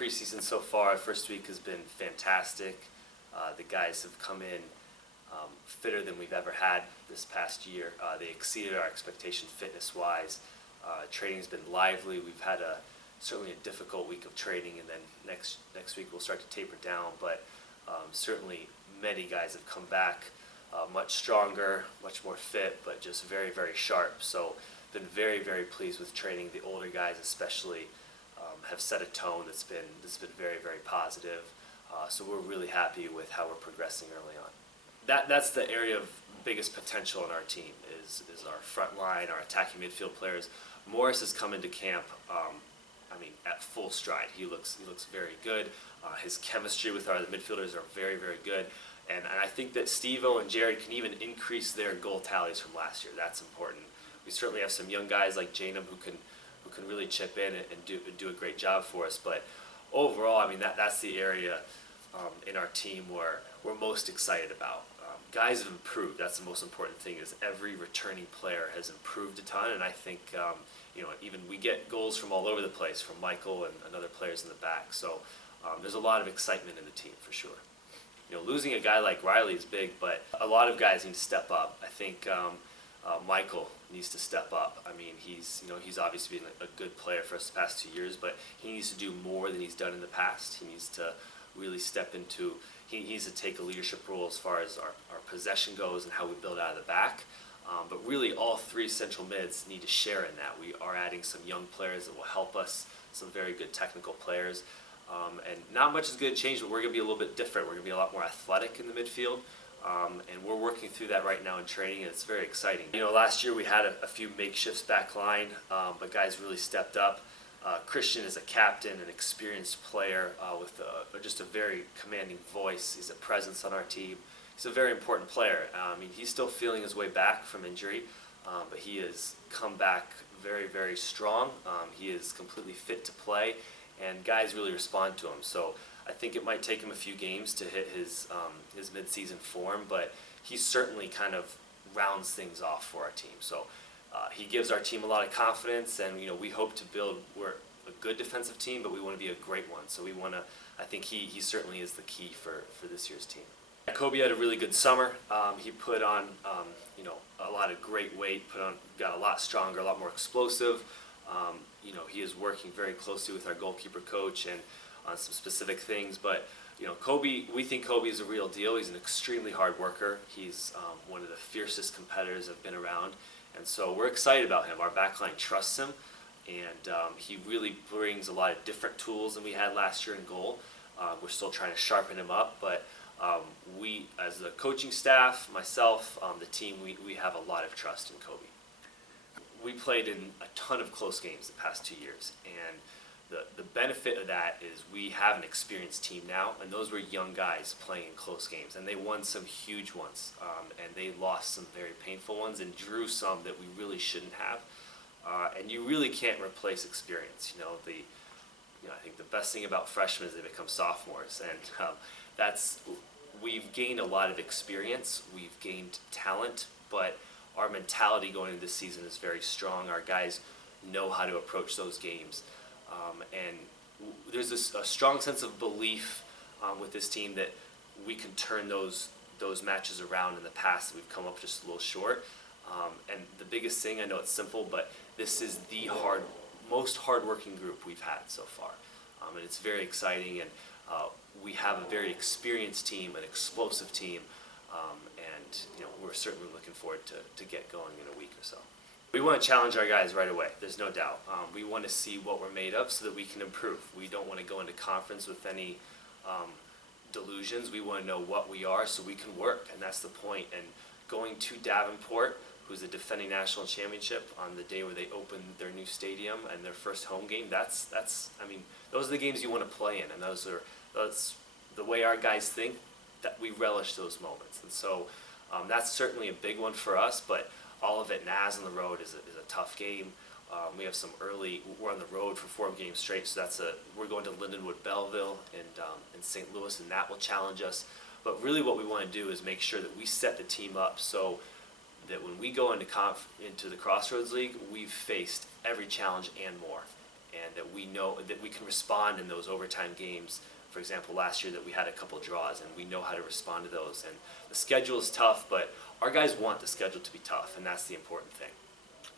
preseason so far. First week has been fantastic. The guys have come in fitter than we've ever had this past year. They exceeded our expectation fitness-wise. Training's been lively. We've had certainly a difficult week of training, and then next week we'll start to taper down. But certainly many guys have come back much stronger, much more fit, but just very, very sharp. So been very, very pleased with training. The older guys especially have set a tone that's been very, very positive. So we're really happy with how we're progressing early on. That's the area of biggest potential in our team is our front line, our attacking midfield players. Morris has come into camp, at full stride. He looks very good. His chemistry with our other midfielders are very, very good. And I think that Steve-O and Jared can even increase their goal tallies from last year. That's important. We certainly have some young guys like Janum who can really chip in and do a great job for us. But overall, that's the area in our team where we're most excited about. Guys have improved. That's the most important thing. Is every returning player has improved a ton, and I think even we get goals from all over the place from Michael and other players in the back. So there's a lot of excitement in the team for sure. Losing a guy like Riley is big, but a lot of guys need to step up. I think Michael needs to step up. He's obviously been a good player for us the past 2 years, but he needs to do more than he's done in the past. He needs to really step into. He needs to take a leadership role as far as our possession goes and how we build out of the back. But really, all three central mids need to share in that. We are adding some young players that will help us, some very good technical players. And not much is going to change, but we're going to be a little bit different. We're going to be a lot more athletic in the midfield. And we're working through that right now in training, and it's very exciting. Last year we had a few makeshifts back line, but guys really stepped up. Christian is a captain, an experienced player with just a very commanding voice. He's a presence on our team. He's a very important player. He's still feeling his way back from injury, but he has come back very, very strong. He is completely fit to play, and guys really respond to him. So I think it might take him a few games to hit his mid-season form, but he certainly kind of rounds things off for our team. So he gives our team a lot of confidence, and we hope to build. We're a good defensive team, but we want to be a great one. So we want to. I think he certainly is the key for this year's team. Kobe had a really good summer. He put on a lot of great weight. Got a lot stronger, a lot more explosive. He is working very closely with our goalkeeper coach and on some specific things. But Kobe, we think Kobe is a real deal. He's an extremely hard worker. He's one of the fiercest competitors I've been around. And so we're excited about him. Our backline trusts him, and he really brings a lot of different tools than we had last year in goal. We're still trying to sharpen him up, but we, as the coaching staff, myself, the team, we have a lot of trust in Kobe. We played in a ton of close games the past 2 years, and the benefit of that is we have an experienced team now, and those were young guys playing in close games, and they won some huge ones, and they lost some very painful ones and drew some that we really shouldn't have. And you really can't replace experience. I think the best thing about freshmen is they become sophomores, and we've gained a lot of experience, we've gained talent, but our mentality going into this season is very strong. Our guys know how to approach those games. And there's a strong sense of belief with this team that we can turn those matches around. In the past we've come up just a little short. And the biggest thing, I know it's simple, but this is the most hardworking group we've had so far. And it's very exciting, and we have a very experienced team, an explosive team, and we're certainly looking forward to get going in a week or so. We want to challenge our guys right away, there's no doubt. We want to see what we're made of so that we can improve. We don't want to go into conference with any delusions. We want to know what we are so we can work, and that's the point. And going to Davenport, who's the defending national championship, on the day where they open their new stadium and their first home game, those are the games you want to play in, and that's the way our guys think, that we relish those moments. And so that's certainly a big one for us, but all of it, Naz on the road is a tough game. We have some we're on the road for 4 games straight, so we're going to Lindenwood, Belleville, and St. Louis, and that will challenge us. But really what we want to do is make sure that we set the team up so that when we go into the Crossroads League, we've faced every challenge and more. and that we know that we can respond in those overtime games. For example, last year that we had a couple draws, and we know how to respond to those. And the schedule is tough, but our guys want the schedule to be tough, and that's the important thing.